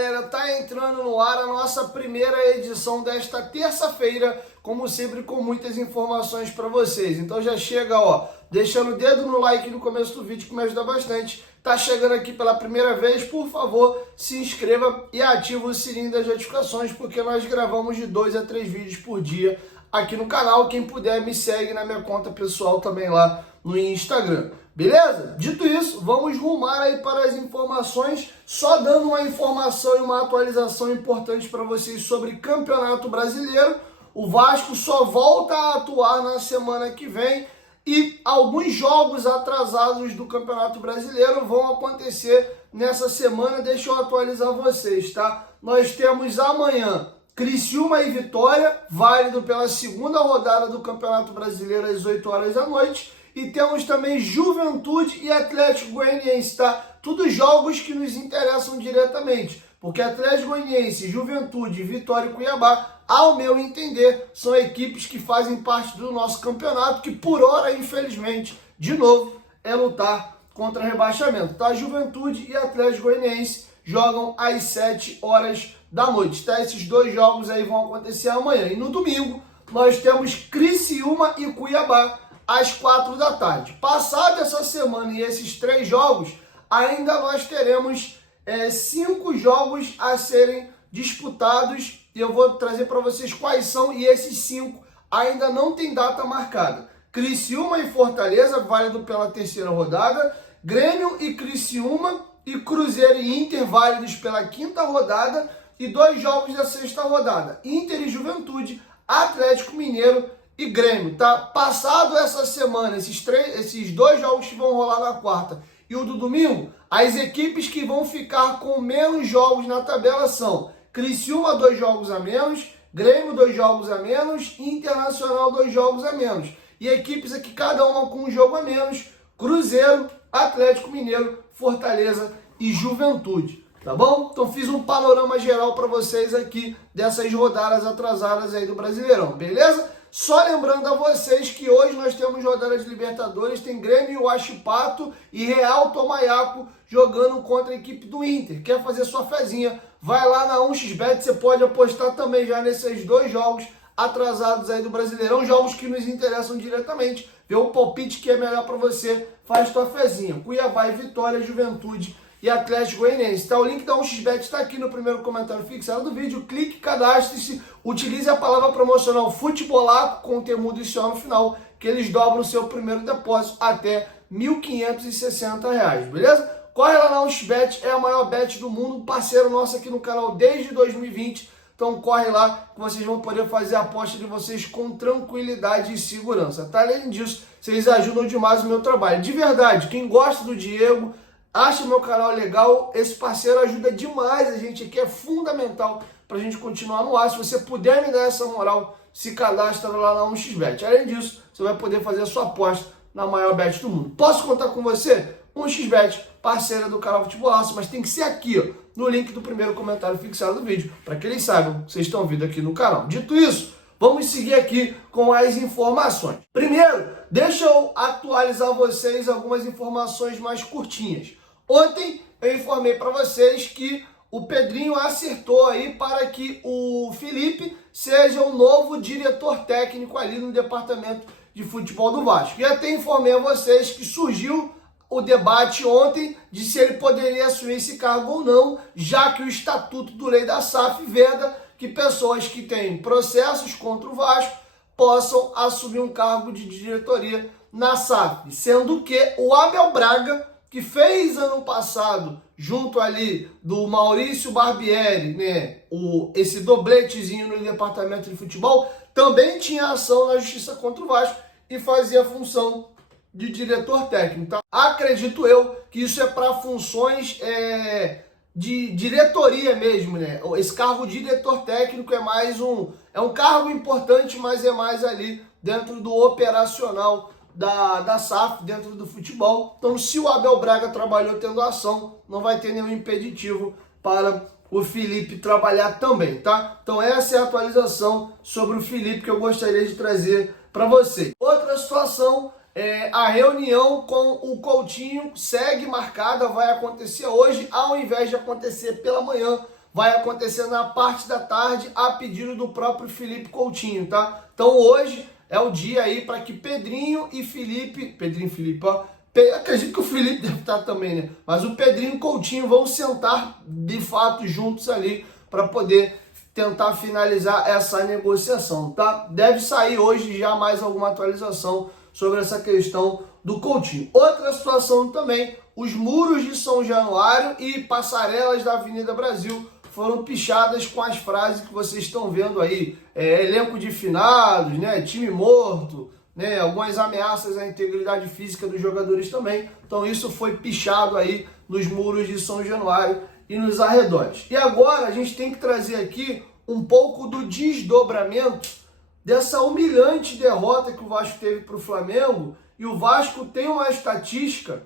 galera, tá entrando no ar a nossa primeira edição desta terça-feira, como sempre com muitas informações para vocês. Então já chega, ó, deixando o dedo no like no começo do vídeo que me ajuda bastante. Tá chegando aqui pela primeira vez, por favor, se inscreva e ative o sininho das notificações, porque nós gravamos de 2 a 3 vídeos por dia aqui no canal. Quem puder me segue na minha conta pessoal também lá no Instagram. Beleza? Dito isso, vamos rumar aí para as informações, só dando uma informação e uma atualização importante para vocês sobre Campeonato Brasileiro. O Vasco só volta a atuar na semana que vem e alguns jogos atrasados do Campeonato Brasileiro vão acontecer nessa semana. Deixa eu atualizar vocês, tá? Nós temos amanhã Criciúma e Vitória, válido pela segunda rodada do Campeonato Brasileiro às 8 horas da noite. E temos também Juventude e Atlético Goianiense, tá? Tudo jogos que nos interessam diretamente, porque Atlético Goianiense, Juventude, Vitória e Cuiabá, ao meu entender, são equipes que fazem parte do nosso campeonato, que por hora, infelizmente, de novo, é lutar contra rebaixamento, tá? Juventude e Atlético Goianiense jogam às 7 horas da noite, tá? Esses dois jogos aí vão acontecer amanhã. E no domingo, nós temos Criciúma e Cuiabá, às 4 da tarde. Passada essa semana e esses 3 jogos, ainda nós teremos 5 jogos a serem disputados e eu vou trazer para vocês quais são, e esses 5 ainda não tem data marcada. Criciúma e Fortaleza, válido pela terceira rodada, Grêmio e Criciúma e Cruzeiro e Inter, válidos pela quinta rodada, e 2 jogos da sexta rodada, Inter e Juventude, Atlético Mineiro e Grêmio, tá? Passado essa semana, esses 2 jogos que vão rolar na quarta e o do domingo, as equipes que vão ficar com menos jogos na tabela são Criciúma 2 jogos a menos, Grêmio 2 jogos a menos, Internacional 2 jogos a menos. E equipes aqui cada uma com um jogo a menos, Cruzeiro, Atlético Mineiro, Fortaleza e Juventude. Tá bom? Então fiz um panorama geral para vocês aqui dessas rodadas atrasadas aí do Brasileirão, beleza? Só lembrando a vocês que hoje nós temos rodadas de Libertadores, tem Grêmio Huachipato e Real Tomaiaco jogando contra a equipe do Inter. Quer fazer sua fezinha? Vai lá na 1xBet, você pode apostar também já nesses 2 jogos atrasados aí do Brasileirão, jogos que nos interessam diretamente. Vê o palpite que é melhor para você, faz tua fezinha. Cuiabá e Vitória, Juventude e Atlético Goianiense. Tá, o link da 1xBet está aqui no primeiro comentário fixado do vídeo. Clique, cadastre-se, utilize a palavra promocional Futebolaco com o termo adicional no final, que eles dobram o seu primeiro depósito até R$ 1.560, beleza? Corre lá na 1xBet, é a maior bet do mundo, parceiro nosso aqui no canal desde 2020. Então corre lá que vocês vão poder fazer a aposta de vocês com tranquilidade e segurança, tá? Além disso, vocês ajudam demais o meu trabalho. De verdade, quem gosta do Diego, acha meu canal legal, esse parceiro ajuda demais a gente aqui, é fundamental para a gente continuar no ar. Se você puder me dar essa moral, se cadastra lá na 1xBet. Além disso, você vai poder fazer a sua aposta na maior bet do mundo. Posso contar com você? 1xBet, parceira do canal Futebolaço, mas tem que ser aqui, ó, no link do primeiro comentário fixado do vídeo, para que eles saibam que vocês estão vindo aqui no canal. Dito isso, vamos seguir aqui com as informações. Primeiro, deixa eu atualizar vocês algumas informações mais curtinhas. Ontem eu informei para vocês que o Pedrinho acertou aí para que o Felipe seja o novo diretor técnico ali no departamento de futebol do Vasco. E até informei a vocês que surgiu o debate ontem de se ele poderia assumir esse cargo ou não, já que o Estatuto do Lei da SAF veda que pessoas que têm processos contra o Vasco possam assumir um cargo de diretoria na SAF, sendo que o Abel Braga, que fez ano passado, junto ali do Maurício Barbieri, né, esse dobletezinho no departamento de futebol, também tinha ação na justiça contra o Vasco e fazia a função de diretor técnico. Tá? Acredito eu que isso é para funções de diretoria mesmo, né? Esse cargo de diretor técnico é um cargo importante, mas é mais ali dentro do operacional da SAF, dentro do futebol. Então, se o Abel Braga trabalhou tendo ação, não vai ter nenhum impeditivo para o Felipe trabalhar também, tá? Então, essa é a atualização sobre o Felipe que eu gostaria de trazer para vocês. Outra situação, a reunião com o Coutinho segue marcada, vai acontecer hoje, ao invés de acontecer pela manhã, vai acontecer na parte da tarde a pedido do próprio Felipe Coutinho, tá? Então hoje é o dia aí para que Pedrinho e Felipe, ó, acredito que o Felipe deve estar também, né? Mas o Pedrinho e o Coutinho vão sentar de fato juntos ali para poder tentar finalizar essa negociação, tá? Deve sair hoje já mais alguma atualização sobre essa questão do Coutinho. Outra situação também, os muros de São Januário e passarelas da Avenida Brasil foram pichadas com as frases que vocês estão vendo aí, elenco de finados, né, time morto, né, algumas ameaças à integridade física dos jogadores também. Então isso foi pichado aí nos muros de São Januário e nos arredores. E agora a gente tem que trazer aqui um pouco do desdobramento dessa humilhante derrota que o Vasco teve para o Flamengo. E o Vasco tem uma estatística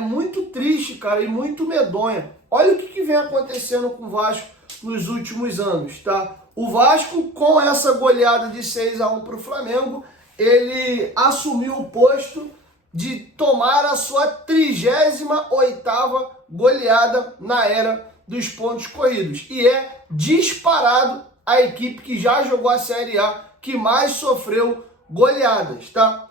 muito triste, cara, e muito medonha. Olha o que vem acontecendo com o Vasco nos últimos anos, tá? O Vasco, com essa goleada de 6-1 para o Flamengo, ele assumiu o posto de tomar a sua 38ª goleada na era dos pontos corridos. E é disparado a equipe que já jogou a Série A que mais sofreu goleadas, tá?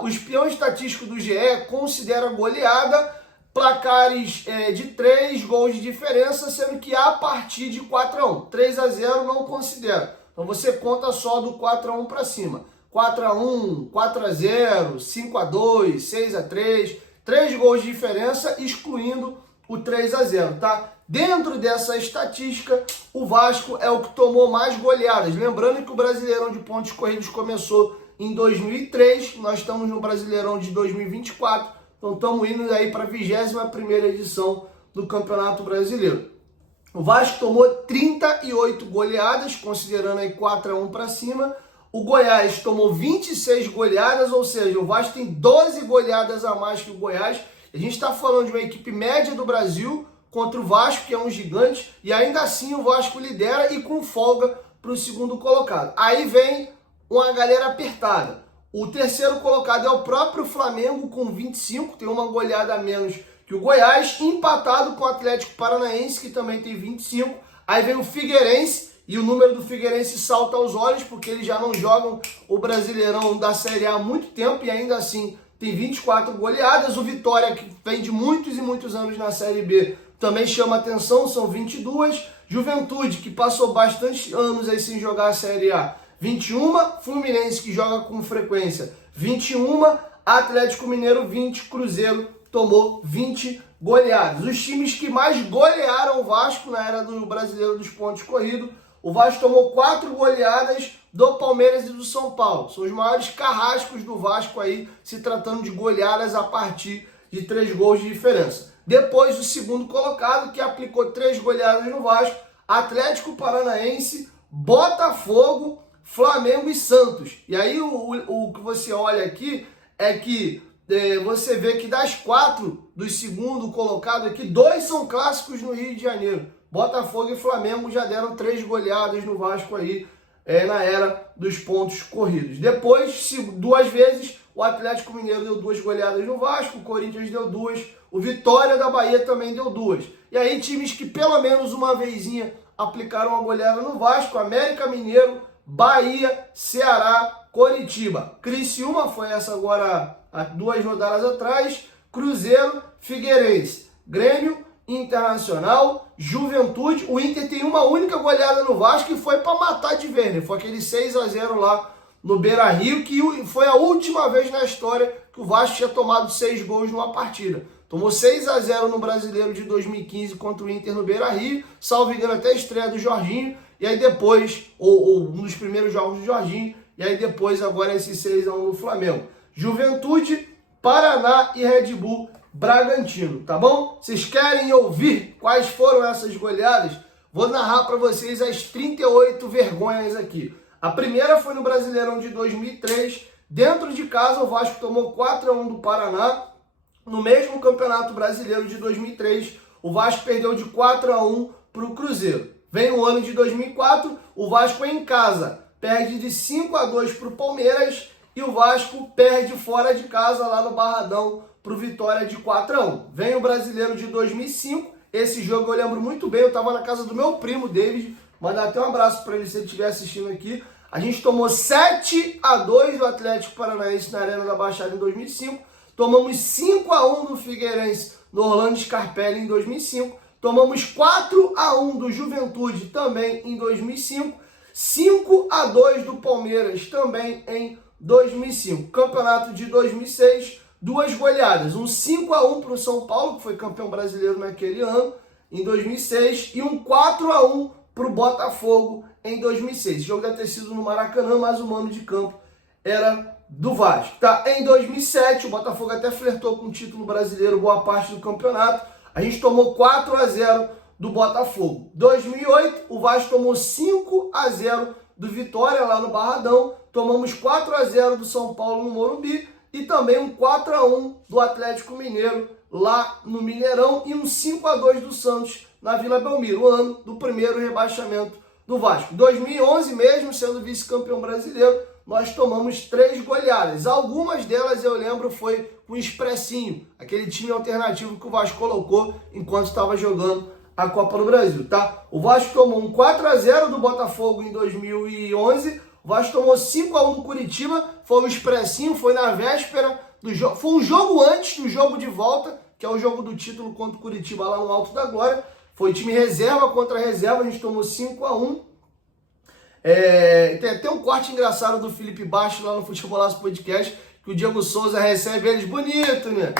O espião estatístico do GE considera goleada placares de 3 gols de diferença, sendo que a partir de 4-1. 3-0 não considera. Então você conta só do 4-1 para cima. 4-1, 4-0, 5-2, 6-3, 3 gols de diferença, excluindo o 3-0, tá? Dentro dessa estatística, o Vasco é o que tomou mais goleadas. Lembrando que o Brasileirão de Pontos Corridos começou em 2003, nós estamos no Brasileirão de 2024, então estamos indo aí para a 21ª edição do Campeonato Brasileiro. O Vasco tomou 38 goleadas, considerando aí 4-1 para cima. O Goiás tomou 26 goleadas, ou seja, o Vasco tem 12 goleadas a mais que o Goiás. A gente está falando de uma equipe média do Brasil contra o Vasco, que é um gigante, e ainda assim o Vasco lidera e com folga para o segundo colocado. Aí vem uma galera apertada. O terceiro colocado é o próprio Flamengo com 25, tem uma goleada a menos que o Goiás, empatado com o Atlético Paranaense, que também tem 25. Aí vem o Figueirense, e o número do Figueirense salta aos olhos, porque eles já não jogam o Brasileirão da Série A há muito tempo, e ainda assim tem 24 goleadas. O Vitória, que vem de muitos e muitos anos na Série B, também chama atenção, são 22. Juventude, que passou bastante anos aí sem jogar a Série A, 21. Fluminense, que joga com frequência, 21. Atlético Mineiro, 20. Cruzeiro tomou 20 goleadas. Os times que mais golearam o Vasco na era do Brasileiro dos Pontos Corridos, o Vasco tomou 4 goleadas do Palmeiras e do São Paulo. São os maiores carrascos do Vasco aí, se tratando de goleadas a partir de 3 gols de diferença. Depois o segundo colocado, que aplicou 3 goleadas no Vasco, Atlético Paranaense, Botafogo, Flamengo e Santos. E aí o que você olha aqui é que você vê que das 4 do segundo colocado aqui, 2 são clássicos no Rio de Janeiro. Botafogo e Flamengo já deram 3 goleadas no Vasco aí na era dos pontos corridos. Depois, 2 vezes, o Atlético Mineiro deu 2 goleadas no Vasco, o Corinthians deu 2, o Vitória da Bahia também deu 2. E aí times que pelo menos uma vezinha aplicaram uma goleada no Vasco, América Mineiro, Bahia, Ceará, Coritiba. Criciúma foi essa agora há 2 rodadas atrás, Cruzeiro, Figueirense, Grêmio, Internacional, Juventude. O Inter tem uma única goleada no Vasco e foi para matar de vez, né? Foi aquele 6-0 lá no Beira-Rio, que foi a última vez na história que o Vasco tinha tomado 6 gols numa partida. Tomou 6-0 no Brasileiro de 2015 contra o Inter no Beira-Rio, salvo engano até a estreia do Jorginho, e aí depois, ou um dos primeiros jogos do Jorginho, e aí depois agora esse 6-1 no Flamengo. Juventude, Paraná e Red Bull Bragantino, tá bom? Vocês querem ouvir quais foram essas goleadas? Vou narrar para vocês as 38 vergonhas aqui. A primeira foi no Brasileirão de 2003. Dentro de casa, o Vasco tomou 4-1 do Paraná. No mesmo Campeonato Brasileiro de 2003, o Vasco perdeu de 4-1 para o Cruzeiro. Vem o ano de 2004, o Vasco em casa perde de 5-2 para o Palmeiras e o Vasco perde fora de casa lá no Barradão para o Vitória de 4-1. Vem o Brasileiro de 2005, Esse jogo eu lembro muito bem, eu estava na casa do meu primo, David, mandar até um abraço para ele se ele estiver assistindo aqui. A gente tomou 7-2 do Atlético Paranaense na Arena da Baixada em 2005, tomamos 5-1 do Figueirense no Orlando Scarpelli em 2005, tomamos 4-1 do Juventude também em 2005, 5-2 do Palmeiras também em 2005. Campeonato de 2006, 2 goleadas, um 5-1 para o São Paulo, que foi campeão brasileiro naquele ano, em 2006, e um 4-1 para o Botafogo em 2006. O jogo deve ter sido no Maracanã, mas o mando de campo era do Vasco. Tá? Em 2007, o Botafogo até flertou com o título brasileiro boa parte do campeonato. A gente tomou 4-0 do Botafogo. 2008, o Vasco tomou 5-0 do Vitória lá no Barradão. Tomamos 4-0 do São Paulo no Morumbi e também um 4-1 do Atlético Mineiro lá no Mineirão e um 5-2 do Santos na Vila Belmiro, o ano do primeiro rebaixamento do Vasco. 2011 mesmo, sendo vice-campeão brasileiro, nós tomamos 3 goleadas. Algumas delas eu lembro foi com o Expressinho, aquele time alternativo que o Vasco colocou enquanto estava jogando a Copa do Brasil, tá? O Vasco tomou um 4-0 do Botafogo em 2011, o Vasco tomou 5-1 do Curitiba, foi o Expressinho, foi na véspera do jogo, foi um jogo antes do jogo de volta, que é o jogo do título contra o Curitiba lá no Alto da Glória. Foi time reserva contra reserva, a gente tomou 5-1. Tem até um corte engraçado do Felipe Baixo lá no Futebolaço Podcast, que o Diego Souza recebe eles bonito, né?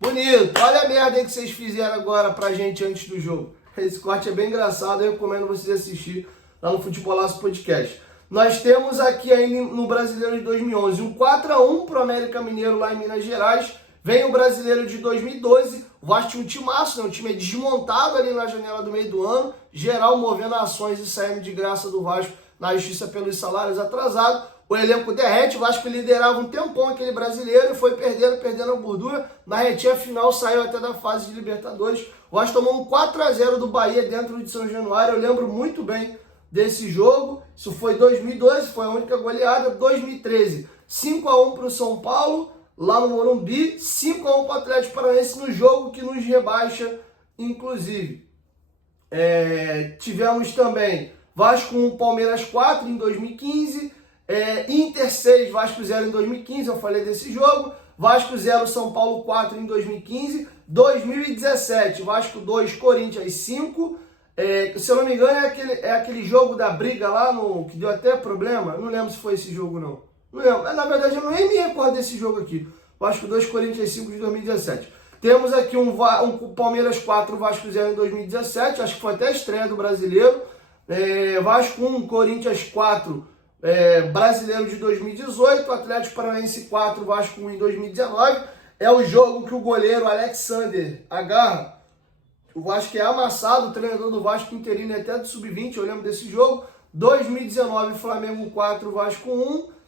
Bonito. Olha a merda aí que vocês fizeram agora pra gente antes do jogo. Esse corte é bem engraçado, eu recomendo vocês assistirem lá no Futebolaço Podcast. Nós temos aqui aí no Brasileiro de 2011 um 4-1 pro América Mineiro lá em Minas Gerais. Vem o Brasileiro de 2012, o Vasco tinha um timaço, né? O time é desmontado ali na janela do meio do ano, geral movendo ações e saindo de graça do Vasco na justiça pelos salários atrasados. O elenco derrete, o Vasco liderava um tempão aquele Brasileiro e foi perdendo a gordura. Na retinha final saiu até da fase de Libertadores. O Vasco tomou um 4-0 do Bahia dentro de São Januário, eu lembro muito bem desse jogo. Isso foi 2012, foi a única goleada. 2013, 5-1 para o São Paulo, lá no Morumbi, 5-1 para o Atlético Paranaense no jogo que nos rebaixa, inclusive. Tivemos também Vasco 1, Palmeiras 4 em 2015, Inter 6, Vasco 0 em 2015, eu falei desse jogo, Vasco 0, São Paulo 4 em 2015, 2017, Vasco 2, Corinthians 5, se eu não me engano é aquele jogo da briga lá, que deu até problema, não lembro se foi esse jogo não. Não lembro. Na verdade, eu nem me recordo desse jogo aqui. Vasco 2, Corinthians 5 de 2017. Temos aqui um Palmeiras 4, Vasco 0 em 2017. Acho que foi até a estreia do Brasileiro. Vasco 1, Corinthians 4, Brasileiro de 2018. Atlético Paranaense 4, Vasco 1 em 2019. É o jogo que o goleiro Alexander agarra. O Vasco é amassado. O treinador do Vasco interino é até do Sub-20. Eu lembro desse jogo. 2019, Flamengo 4, Vasco 1.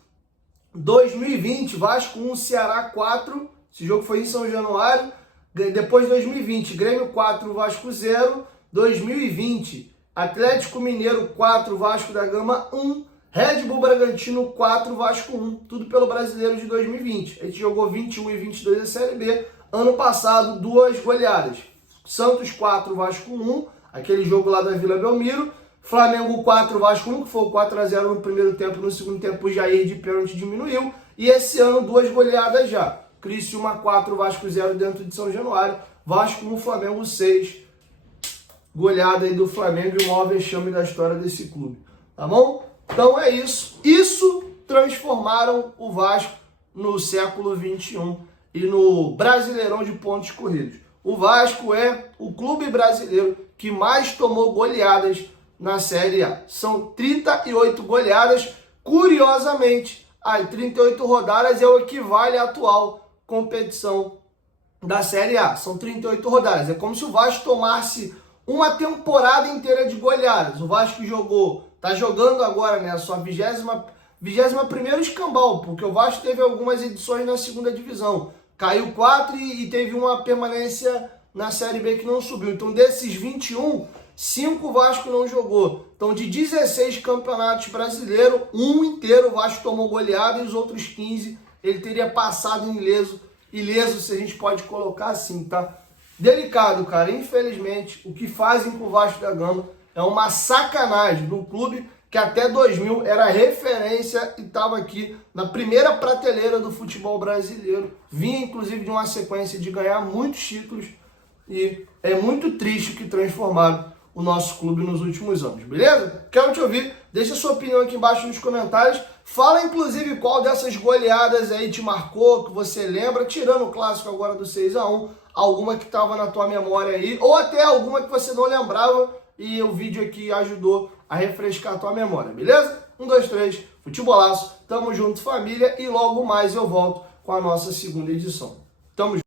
2020, Vasco 1, Ceará 4, esse jogo foi em São Januário. Depois 2020, Grêmio 4, Vasco 0. 2020, Atlético Mineiro 4, Vasco da Gama 1. Red Bull Bragantino 4, Vasco 1. Tudo pelo Brasileiro de 2020. A gente jogou 21 e 22 da Série B. Ano passado, 2 goleadas. Santos 4, Vasco 1. Aquele jogo lá da Vila Belmiro. Flamengo 4, Vasco 1, que foi o 4-0 no primeiro tempo, no segundo tempo o Jair de pênalti diminuiu. E esse ano 2 goleadas já. Criciúma 4, Vasco 0 dentro de São Januário. Vasco 1, Flamengo 6. Goleada aí do Flamengo e o maior vexame da história desse clube. Tá bom? Então é isso. Isso transformaram o Vasco no século XXI e no Brasileirão de pontos corridos. O Vasco é o clube brasileiro que mais tomou goleadas na Série A. São 38 goleadas. Curiosamente, as 38 rodadas é o equivale à atual competição da Série A. São 38 rodadas. É como se o Vasco tomasse uma temporada inteira de goleadas. O Vasco está jogando agora, né, a sua 21º escambau, porque o Vasco teve algumas edições na segunda divisão. Caiu 4 e teve uma permanência na Série B que não subiu. Então, desses 21, 5 o Vasco não jogou. Então, de 16 campeonatos brasileiros, um inteiro o Vasco tomou goleada e os outros 15 ele teria passado ileso, se a gente pode colocar assim, tá? Delicado, cara. Infelizmente, o que fazem com o Vasco da Gama é uma sacanagem do clube que até 2000 era referência e estava aqui na primeira prateleira do futebol brasileiro. Vinha, inclusive, de uma sequência de ganhar muitos títulos e é muito triste o que transformaram o nosso clube nos últimos anos, beleza? Quero te ouvir, deixa sua opinião aqui embaixo nos comentários. Fala, inclusive, qual dessas goleadas aí te marcou, que você lembra, tirando o clássico agora do 6-1, alguma que estava na tua memória aí, ou até alguma que você não lembrava e o vídeo aqui ajudou a refrescar a tua memória, beleza? 1, 2, 3, futebolaço, tamo junto família e logo mais eu volto com a nossa segunda edição. Tamo junto.